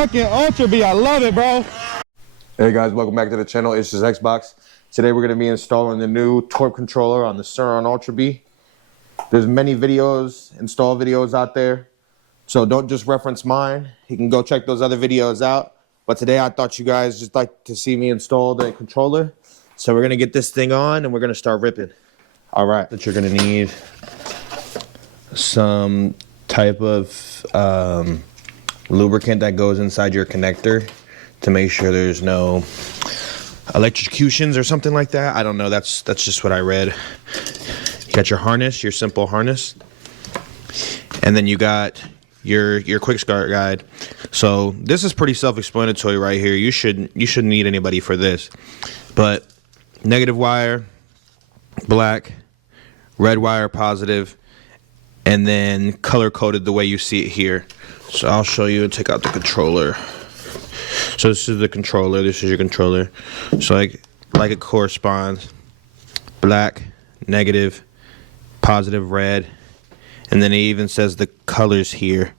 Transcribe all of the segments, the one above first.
fucking Ultra Bee. I love it, bro. Hey guys, welcome back to the channel. It's just Xbox. Today we're going to be installing the new Torp controller on the Surron Ultra Bee. There's many videos, install videos out there. So don't just reference mine. You can go check those other videos out. But today I thought you guys just like to see me install the controller. So we're going to get this thing on and we're going to start ripping. All right. That you're going to need some type of lubricant that goes inside your connector to make sure there's no electrocutions or something like that. I don't know. That's just what I read. You got your harness, your simple harness, and then you got your quick start guide. So this is pretty self-explanatory right here. You shouldn't need anybody for this. But negative wire, black, red wire, positive, and then color coded the way you see it here. So I'll show you and take out the controller. So this is the controller. This is your controller. So like it corresponds. Black, negative, positive, red, and then it even says the colors here.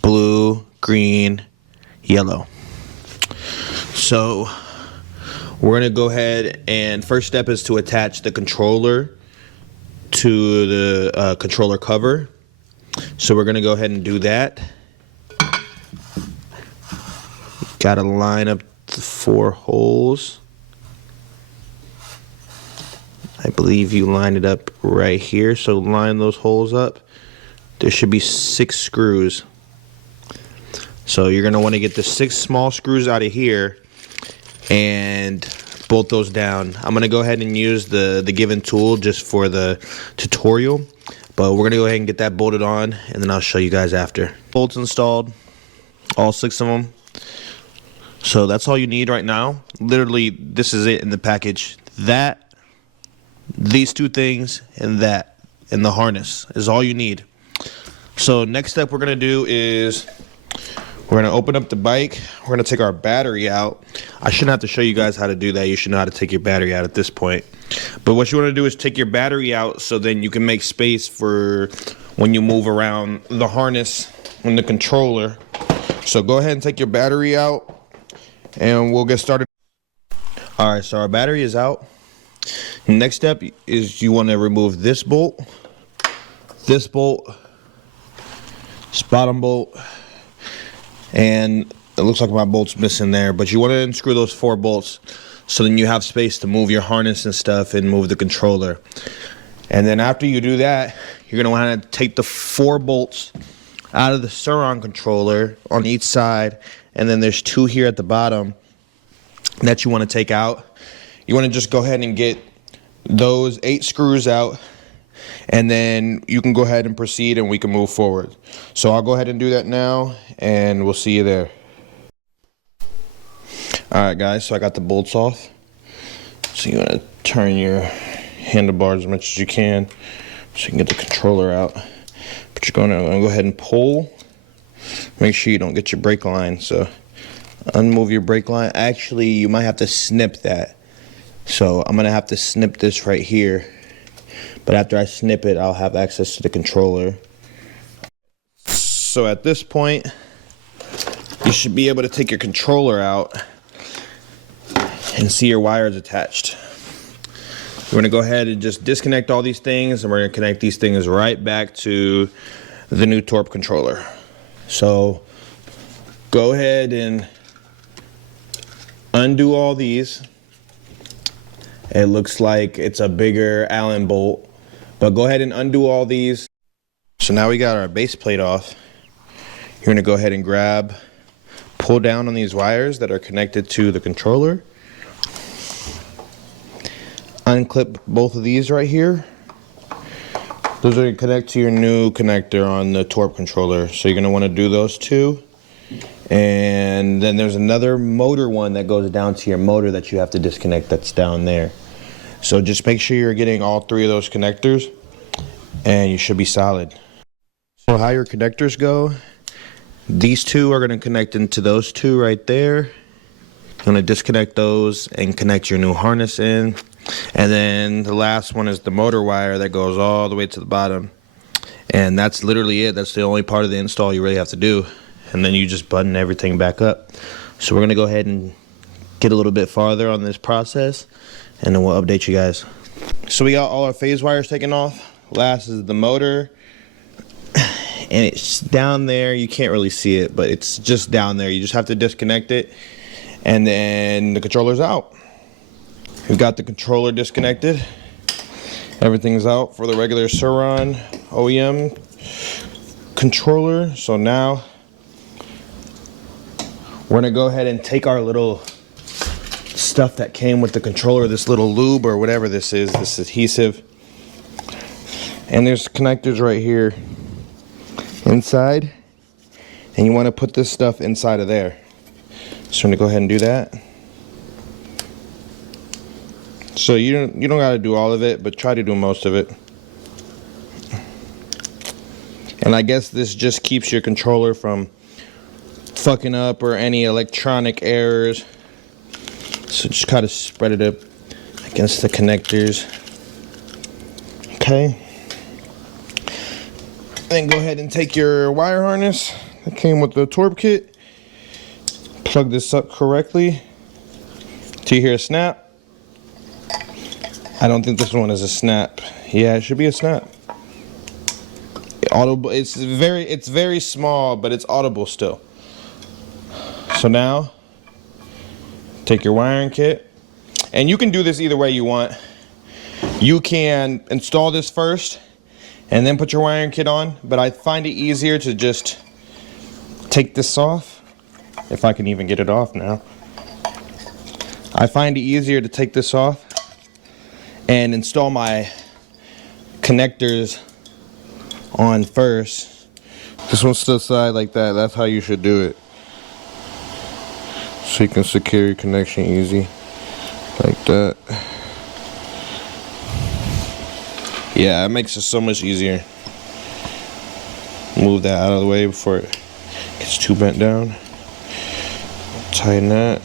Blue, green, yellow. So we're gonna go ahead and first step is to attach the controller to the controller cover. So we're gonna go ahead and do that. Gotta line up the 4 holes. I believe you line it up right here. So line those holes up. There should be 6 screws. So you're gonna want to get the 6 small screws out of here and bolt those down. I'm gonna go ahead and use the given tool just for the tutorial, but we're gonna go ahead and get that bolted on and then I'll show you guys after. Bolts installed, all 6 of them. So that's all you need right now. Literally, this is it in the package. That, these 2 things, and that, and the harness is all you need. So next step we're gonna do is we're gonna open up the bike. We're gonna take our battery out. I shouldn't have to show you guys how to do that. You should know how to take your battery out at this point. But what you wanna do is take your battery out so then you can make space for when you move around the harness and the controller. So go ahead and take your battery out and we'll get started. All right, so our battery is out. Next step is you wanna remove this bolt, this bottom bolt, and it looks like my bolt's missing there, but you want to unscrew those 4 bolts so then you have space to move your harness and stuff and move the controller. And then after you do that, you're going to want to take the 4 bolts out of the Surron controller on each side, and then there's 2 here at the bottom that you want to take out. You want to just go ahead and get those 8 screws out, and then you can go ahead and proceed and we can move forward. So I'll go ahead and do that now and we'll see you there. Alright guys, so I got the bolts off. So you want to turn your handlebars as much as you can so you can get the controller out. But you're going to go ahead and pull. Make sure you don't get your brake line. So unmove your brake line. Actually, you might have to snip that. So I'm going to have to snip this right here. But after I snip it, I'll have access to the controller. So at this point, you should be able to take your controller out and see your wires attached. We're gonna go ahead and just disconnect all these things, and we're gonna connect these things right back to the new Torp controller. So go ahead and undo all these. It looks like it's a bigger Allen bolt. But go ahead and undo all these. So now we got our base plate off. You're gonna go ahead and pull down on these wires that are connected to the controller. Unclip both of these right here. Those are gonna connect to your new connector on the Torp controller. So you're gonna wanna do those 2. And then there's another motor one that goes down to your motor that you have to disconnect that's down there. So just make sure you're getting all 3 of those connectors and you should be solid. So how your connectors go, these 2 are going to connect into those 2 right there. You're going to disconnect those and connect your new harness in. And then the last one is the motor wire that goes all the way to the bottom. And that's literally it. That's the only part of the install you really have to do. and then you just button everything back up. So we're gonna go ahead and get a little bit farther on this process, and then we'll update you guys. So we got all our phase wires taken off. Last is the motor, and it's down there. You can't really see it, but it's just down there. You just have to disconnect it, and then the controller's out. We've got the controller disconnected. Everything's out for the regular Surron OEM controller. So now we're gonna go ahead and take our little stuff that came with the controller, this little lube or whatever this is, this adhesive, and there's connectors right here inside, and you want to put this stuff inside of there. So I'm gonna go ahead and do that. So you don't got to do all of it, but try to do most of it. And I guess this just keeps your controller from fucking up or any electronic errors. So just kind of spread it up against the connectors. Okay. Then go ahead and take your wire harness that came with the Torp kit. Plug this up correctly till you hear a snap. I don't think this one is a snap. Yeah, it should be a snap. Audible. It's very small, but it's audible still. So now, take your wiring kit, and you can do this either way you want. You can install this first, and then put your wiring kit on. But I find it easier to just take this off, if I can even get it off now. I find it easier to take this off and install my connectors on first. This one's to the side like that. That's how you should do it. So you can secure your connection easy. Like that. Yeah, it makes it so much easier. Move that out of the way before it gets too bent down. Tighten that.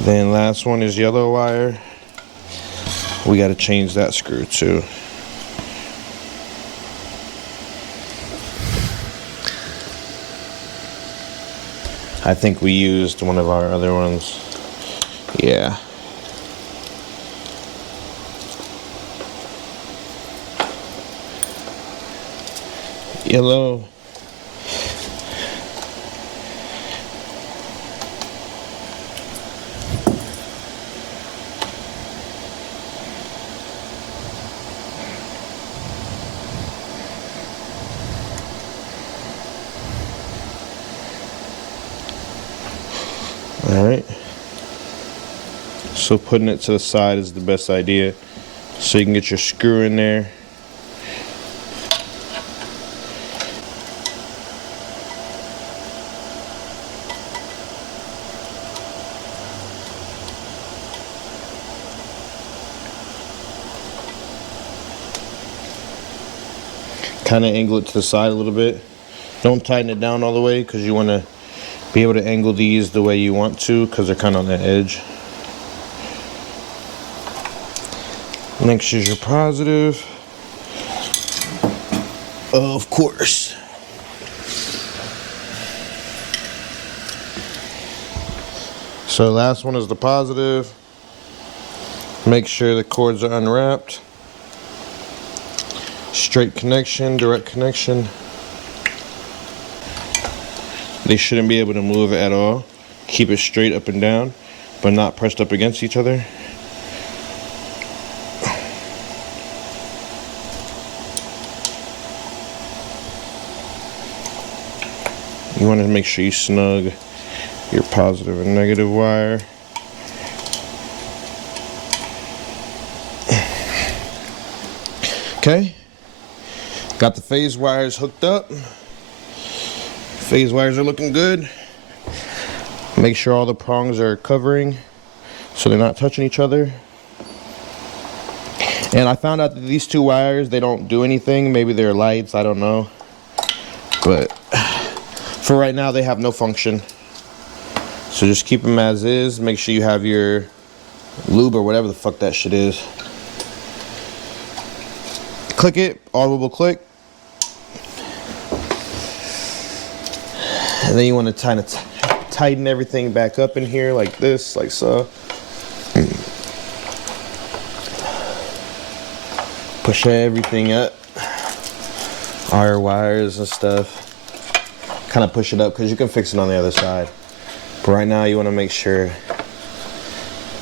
Then last one is yellow wire. We got to change that screw too. I think we used one of our other ones. Yeah. Yellow. Alright, so putting it to the side is the best idea, so you can get your screw in there. Kind of angle it to the side a little bit. Don't tighten it down all the way, because you want to be able to angle these the way you want to, because they're kind of on the edge. Next is your positive. Of course. So last one is the positive. Make sure the cords are unwrapped. Straight connection, direct connection. They shouldn't be able to move at all. Keep it straight up and down, but not pressed up against each other. You want to make sure you snug your positive and negative wire. Okay, got the phase wires hooked up. Phase wires are looking good. Make sure all the prongs are covering so they're not touching each other. And I found out that these two wires, they don't do anything. Maybe they're lights, I don't know. But for right now, they have no function. So just keep them as is. Make sure you have your lube or whatever the fuck that shit is. Click it, audible click. And then you want to kind of tighten everything back up in here like this, like so. Push everything up. All your wires and stuff. Kind of push it up because you can fix it on the other side. But right now you want to make sure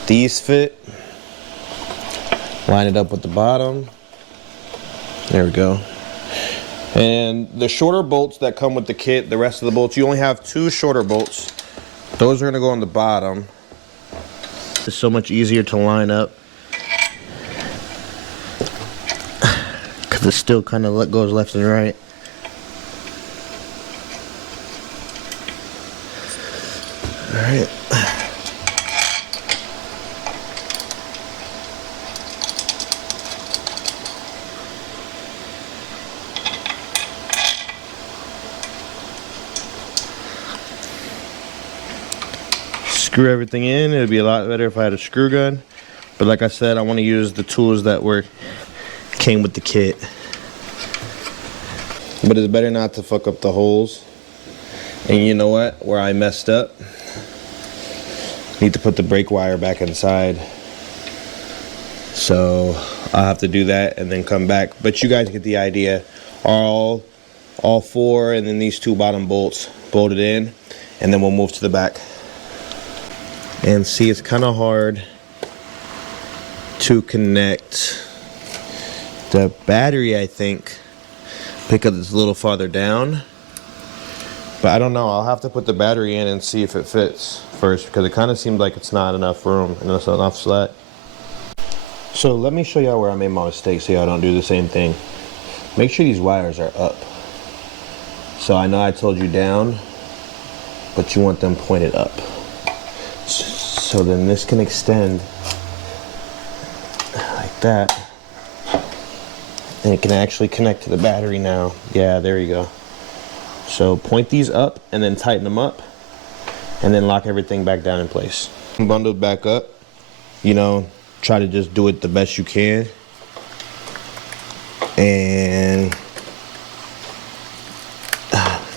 these fit. Line it up with the bottom. There we go. And the shorter bolts that come with the kit, the rest of the bolts, you only have 2 shorter bolts. Those are going to go on the bottom. It's so much easier to line up because it still kind of goes left and right. All right. Screw everything in. It'd be a lot better if I had a screw gun, but like I said, I want to use the tools that came with the kit. But it's better not to fuck up the holes. And you know what? Where I messed up, need to put the brake wire back inside. So I'll have to do that and then come back. But you guys get the idea. All 4, and then these 2 bottom bolts bolted in, and then we'll move to the back. And see, it's kind of hard to connect the battery, I think, because it's a little farther down. But I don't know, I'll have to put the battery in and see if it fits first, because it kind of seems like it's not enough room and it's not enough slack. So let me show y'all where I made my mistake so y'all don't do the same thing. Make sure these wires are up. So I know I told you down, but you want them pointed up. So then this can extend like that, and it can actually connect to the battery now. Yeah, there you go. So point these up and then tighten them up, and then lock everything back down in place. Bundled back up, you know, try to just do it the best you can. And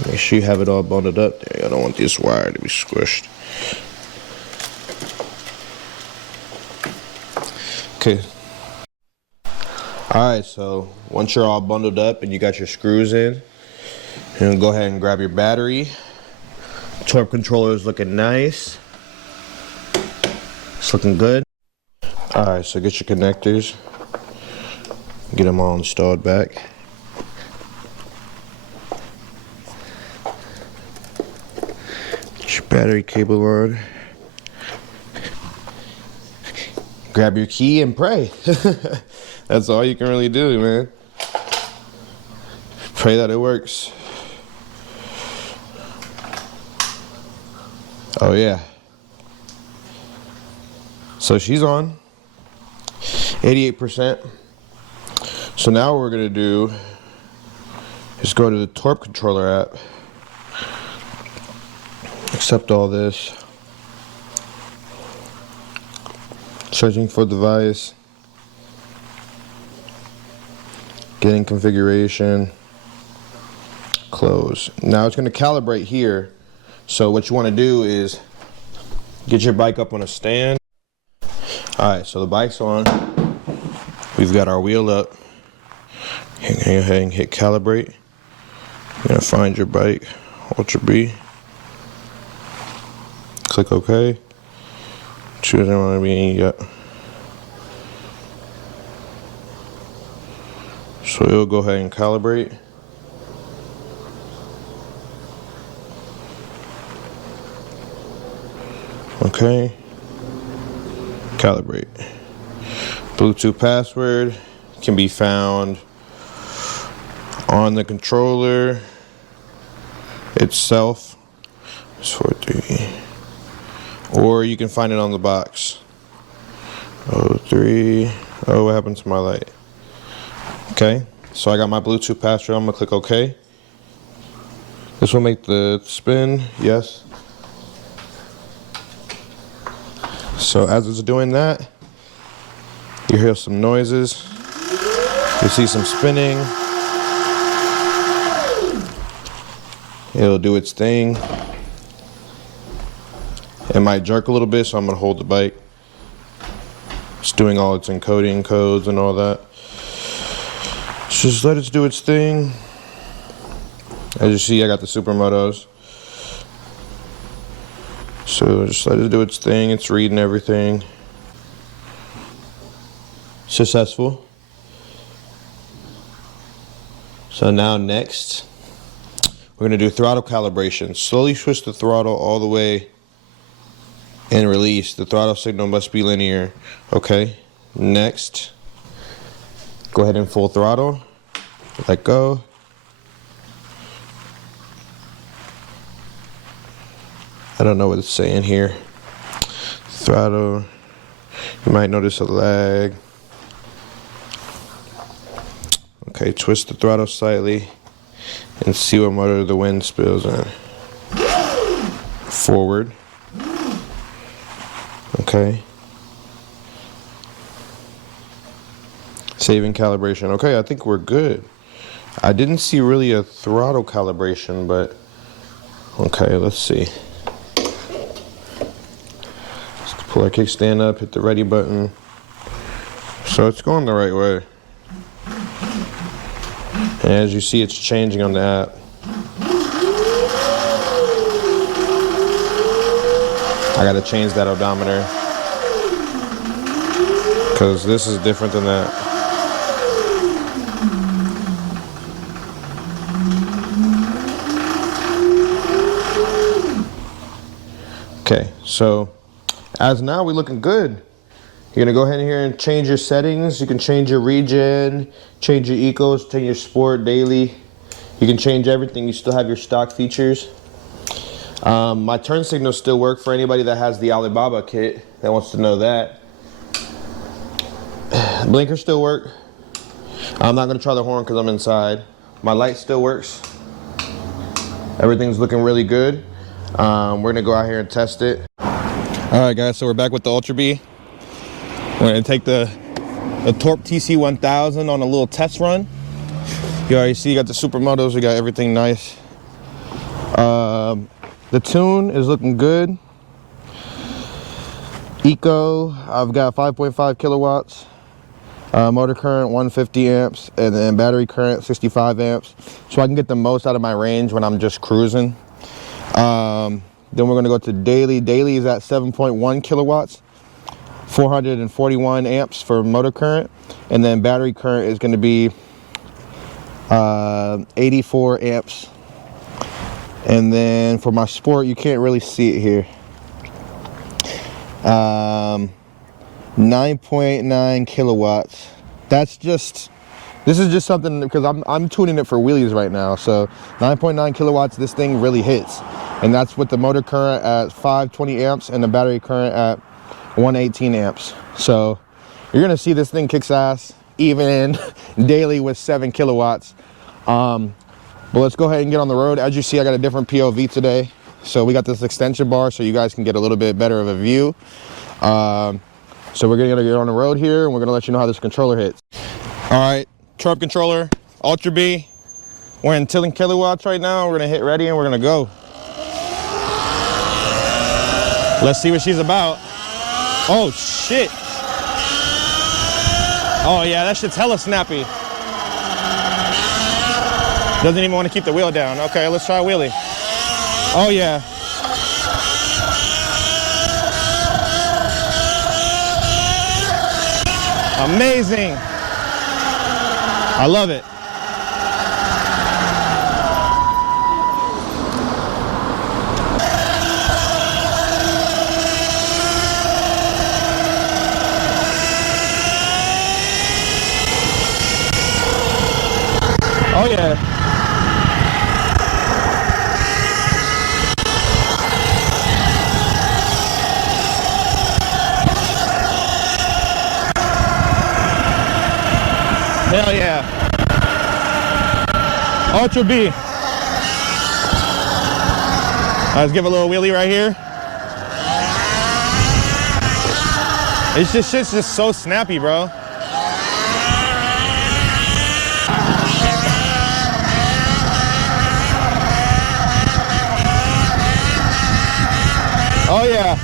make sure you have it all bundled up there. I don't want this wire to be squished. Okay. Alright, so once you're all bundled up and you got your screws in, and go ahead and grab your battery. Torp controller is looking nice. It's looking good. Alright, so get your connectors. Get them all installed back. Get your battery cable on. Grab your key and pray. That's all you can really do, man. Pray that it works. Oh yeah. So she's on 88%. So now what we're gonna do is go to the Torp controller app, accept all this, searching for device, getting configuration, close. Now it's going to calibrate here. So what you want to do is get your bike up on a stand. Alright, so the bike's on. We've got our wheel up. Go ahead and hit calibrate. You're going to find your bike, Ultra Bee. Click OK. Choose the one to be yet. So it'll go ahead and calibrate. Okay. Calibrate. Bluetooth password can be found on the controller itself. It's 43. Or you can find it on the box. 03. Oh, what happened to my light? Okay, so I got my Bluetooth password. I'm gonna click OK. This will make the spin, yes. So as it's doing that, you hear some noises. You see some spinning. It'll do its thing. It might jerk a little bit, so I'm gonna hold the bike. It's doing all its encoding codes and all that. Just let it do its thing. As you see, I got the supermotos. So just let it do its thing. It's reading everything. Successful. So now next, we're gonna do throttle calibration. Slowly switch the throttle all the way and release. The throttle signal must be linear. Okay, next, go ahead and full throttle. Let go. I don't know what it's saying here. Throttle, you might notice a lag. Okay, twist the throttle slightly and see what motor the wind spills in. Forward. Okay. Saving calibration. Okay, I think we're good. I didn't see really a throttle calibration, but okay, let's see. Let's pull our kickstand up, hit the ready button. So it's going the right way. And as you see, it's changing on the app. I gotta change that odometer because this is different than that. Okay, so as now we're looking good. You're gonna go ahead here and change your settings. You can change your regen, change your ecos, change your sport, daily. You can change everything. You still have your stock features. My turn signals still work for anybody that has the Alibaba kit that wants to know that. Blinkers still work. I'm not gonna try the horn because I'm inside. My light still works. Everything's looking really good. We're gonna go out here and test it. All right, guys, so we're back with the Ultra Bee. We're gonna take the Torp TC1000 on a little test run. You already see, you got the supermotos, we got everything nice. The tune is looking good. Eco, I've got 5.5 kilowatts. Motor current 150 amps, and then battery current 65 amps. So I can get the most out of my range when I'm just cruising. Then we're gonna go to daily. Daily is at 7.1 kilowatts, 441 amps for motor current, and then battery current is gonna be 84 amps. And then for my sport, you can't really see it here. 9.9 kilowatts. This is just something because I'm tuning it for wheelies right now. So 9.9 kilowatts, this thing really hits. And that's with the motor current at 520 amps and the battery current at 118 amps. So you're gonna see this thing kicks ass even in daily with 7 kilowatts. But let's go ahead and get on the road. As you see, I got a different POV today. So we got this extension bar so you guys can get a little bit better of a view. So we're gonna get on the road here and we're gonna let you know how this controller hits. All right, Torp controller, Ultra Bee. We're in 10 kilowatts right now. We're gonna hit ready and we're gonna go. Let's see what she's about. Oh shit. Oh yeah, that shit's hella snappy. Doesn't even want to keep the wheel down. Okay, let's try a wheelie. Oh yeah. Amazing. I love it. Oh yeah. Hell yeah. Ultra Bee. Let's give a little wheelie right here. This shit's just so snappy, bro. Oh yeah.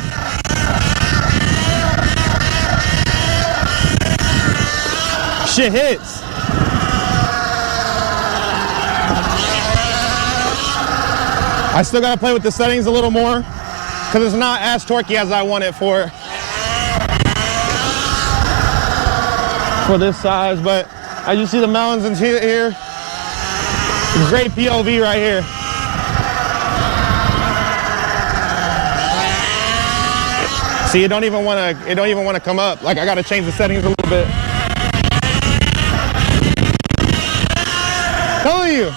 Shit hits. I still gotta play with the settings a little more because it's not as torquey as I want it for this size, but as you see the mountains in here, great POV right here. See, it don't even want to come up. Like I gotta change the settings a little bit. Telling you.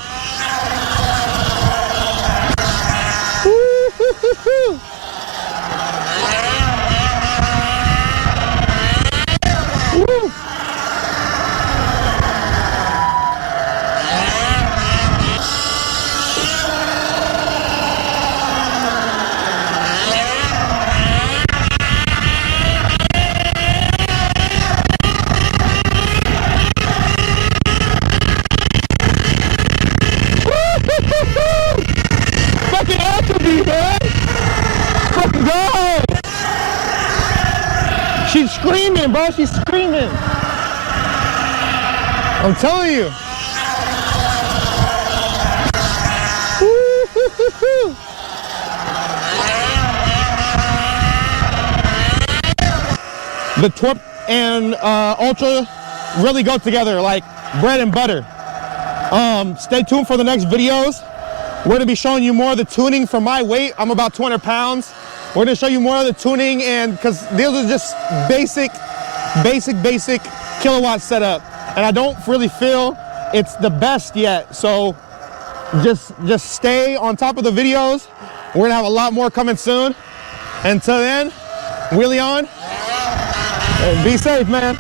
Woo. Fucking Ultra Bee, man! Fucking go! She's screaming, bro. She's screaming. I'm telling you. The Torp and Ultra really go together like bread and butter. Stay tuned for the next videos. We're gonna be showing you more of the tuning for my weight. I'm about 200 pounds. We're gonna show you more of the tuning, and because these are just basic kilowatt setup. And I don't really feel it's the best yet. So just stay on top of the videos. We're gonna have a lot more coming soon. Until then, wheelie on and be safe, man.